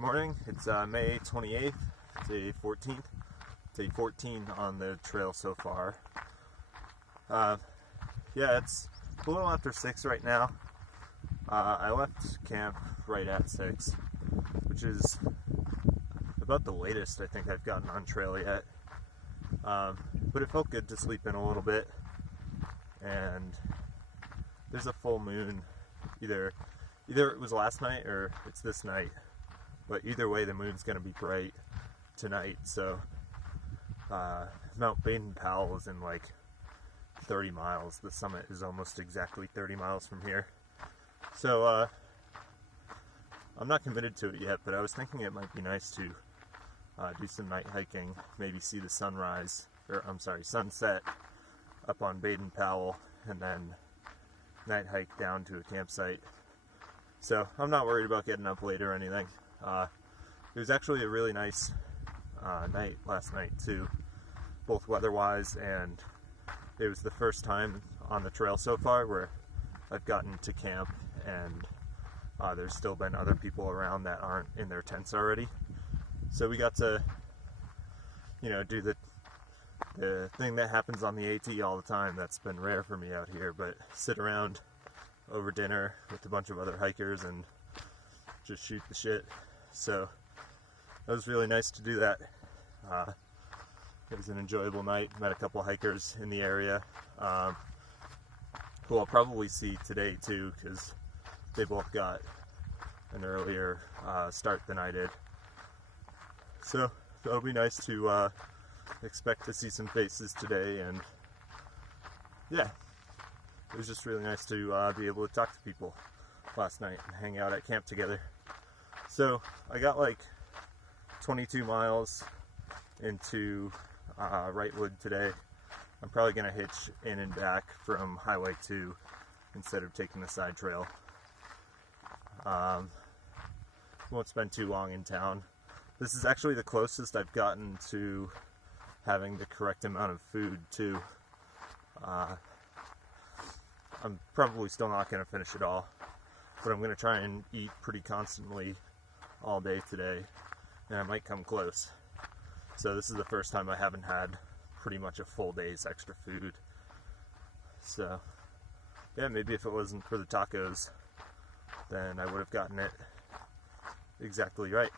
Morning, it's May 28th, day 14th, day 14 on the trail so far. Yeah, it's a little after 6 right now. I left camp right at 6, which is about the latest I think I've gotten on trail yet. But it felt good to sleep in a little bit, and there's a full moon. Either it was last night or it's this night. But either way, the moon's going to be bright tonight, so Mount Baden-Powell is in like 30 miles. The summit is almost exactly 30 miles from here. So I'm not committed to it yet, but I was thinking it might be nice to do some night hiking, maybe see the sunrise, or I'm sorry, sunset up on Baden-Powell, and then night hike down to a campsite. So I'm not worried about getting up late or anything. It was actually a really nice night last night too, both weather-wise, and it was the first time on the trail so far where I've gotten to camp and there's still been other people around that aren't in their tents already. So we got to, do the thing that happens on the AT all the time that's been rare for me out here, but sit around over dinner with a bunch of other hikers and just shoot the shit. So it was really nice to do that. It was an enjoyable night. Met a couple hikers in the area who I'll probably see today too, because they both got an earlier start than I did. So it'll be nice to expect to see some faces today, and yeah, it was just really nice to be able to talk to people last night and hang out at camp together. So I got like 22 miles into Wrightwood today. I'm probably going to hitch in and back from Highway 2 instead of taking the side trail. Won't spend too long in town. This is actually the closest I've gotten to having the correct amount of food too. I'm probably still not going to finish it all, but I'm going to try and eat pretty constantly all day today, and I might come close. So this is the first time I haven't had pretty much a full day's extra food. So yeah, maybe if it wasn't for the tacos, then I would have gotten it exactly right.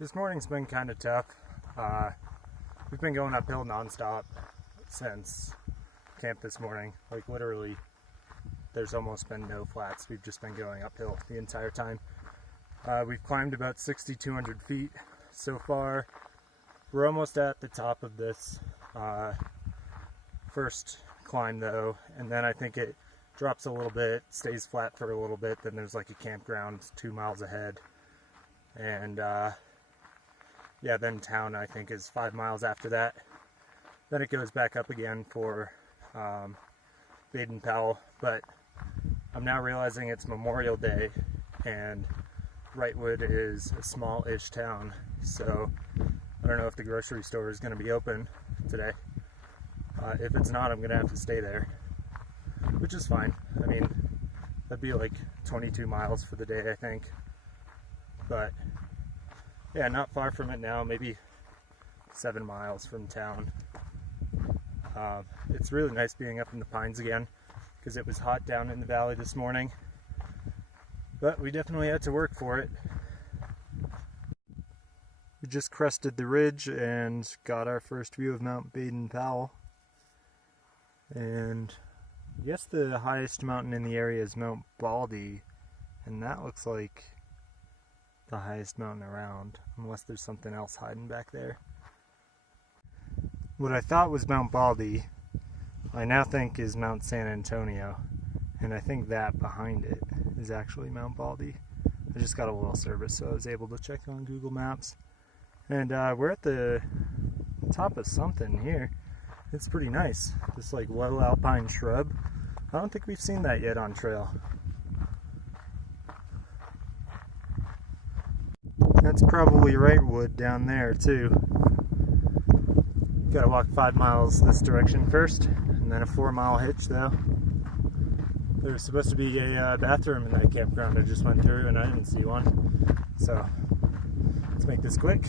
This morning's been kind of tough. We've been going uphill nonstop since camp this morning. Like literally, there's almost been no flats. We've just been going uphill the entire time. We've climbed about 6,200 feet so far. We're almost at the top of this first climb though, and then I think it drops a little bit, stays flat for a little bit, then there's like a campground 2 miles ahead. And yeah, then town I think is 5 miles after that. Then it goes back up again for Baden-Powell, but I'm now realizing it's Memorial Day and Wrightwood is a small-ish town, so I don't know if the grocery store is going to be open today. If it's not, I'm going to have to stay there, which is fine. I mean, that'd be like 22 miles for the day, I think. But yeah, not far from it now, maybe 7 miles from town. It's really nice being up in the pines again, because it was hot down in the valley this morning, but we definitely had to work for it. We just crested the ridge and got our first view of Mount Baden-Powell, and I guess the highest mountain in the area is Mount Baldy, and that looks like the highest mountain around, unless there's something else hiding back there. What I thought was Mount Baldy, I now think is Mount San Antonio, and I think that behind it is actually Mount Baldy. I just got a little service, so I was able to check on Google Maps. And we're at the top of something here. It's pretty nice. This like low alpine shrub. I don't think we've seen that yet on trail. That's probably right wood down there too. Gotta walk 5 miles this direction first, and then a 4-mile hitch though. There was supposed to be a bathroom in that campground I just went through, and I didn't see one. So let's make this quick.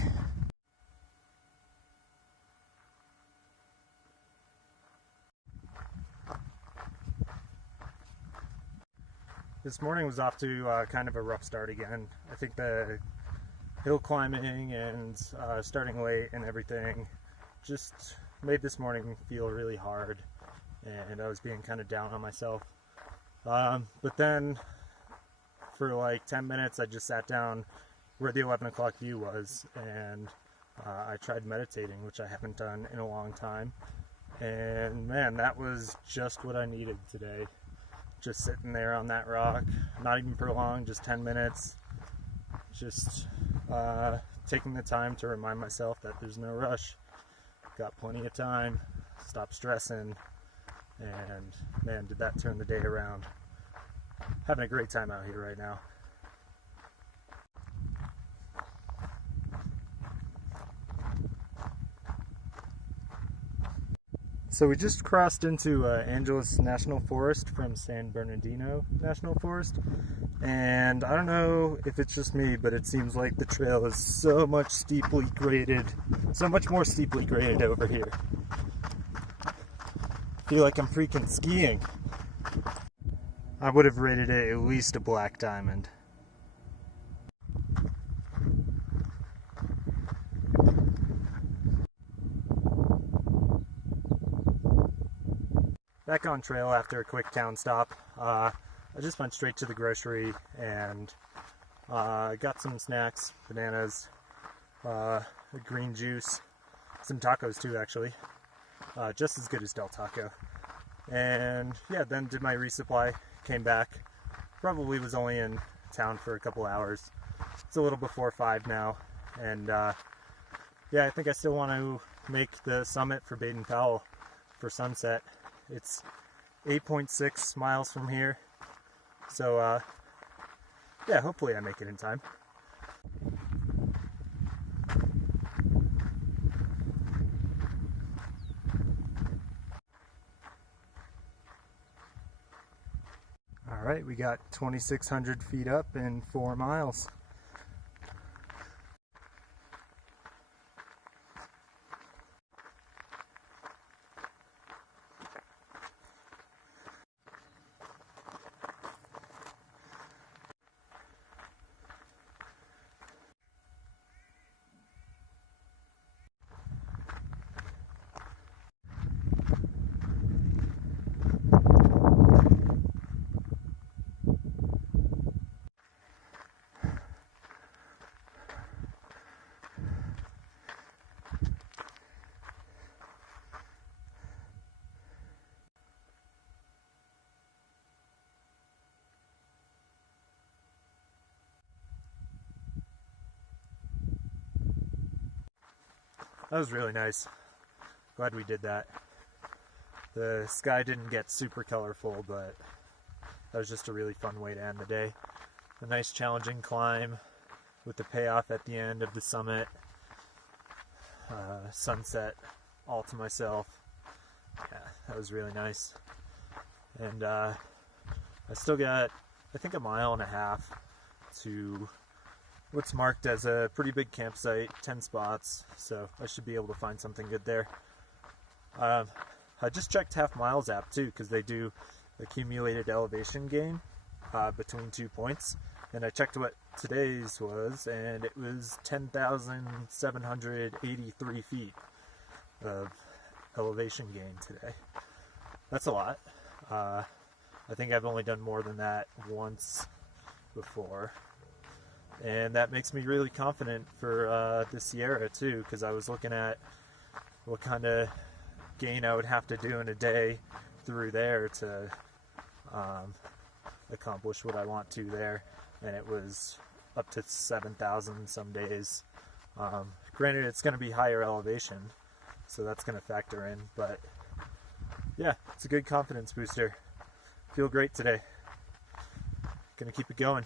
This morning was off to kind of a rough start again. I think the hill climbing and starting late and everything just made this morning feel really hard, and I was being kind of down on myself. But then for like 10 minutes I just sat down where the 11 o'clock view was, and I tried meditating, which I haven't done in a long time, and man, that was just what I needed today. Just sitting there on that rock, not even for long, just 10 minutes, just taking the time to remind myself that there's no rush. Got plenty of time, stop stressing, and man, did that turn the day around. Having a great time out here right now. So we just crossed into Angeles National Forest from San Bernardino National Forest, and I don't know if it's just me, but it seems like the trail is so much steeply graded, so much more steeply graded over here. I feel like I'm freaking skiing. I would have rated it at least a black diamond. Back on trail after a quick town stop. I just went straight to the grocery and got some snacks, bananas, a green juice, some tacos too actually, just as good as Del Taco. And yeah, then did my resupply, came back, probably was only in town for a couple hours. It's a little before 5 now, and yeah, I think I still want to make the summit for Baden-Powell for sunset. It's 8.6 miles from here, so yeah, hopefully I make it in time. Alright, we got 2,600 feet up in 4 miles. That was really nice. Glad we did that. The sky didn't get super colorful, but that was just a really fun way to end the day. A nice challenging climb with the payoff at the end of the summit. Sunset all to myself. Yeah, that was really nice. And I still got I think, 1.5 miles to what's marked as a pretty big campsite, 10 spots, so I should be able to find something good there. I just checked Half Miles app too, because they do accumulated elevation gain between 2 points, and I checked what today's was, and it was 10,783 feet of elevation gain today. That's a lot. I think I've only done more than that once before, and that makes me really confident for the Sierra too, because I was looking at what kind of gain I would have to do in a day through there to accomplish what I want to there, and it was up to 7,000 some days. Granted, it's going to be higher elevation, so that's going to factor in, but yeah, it's a good confidence booster. Feel great today. Gonna keep it going.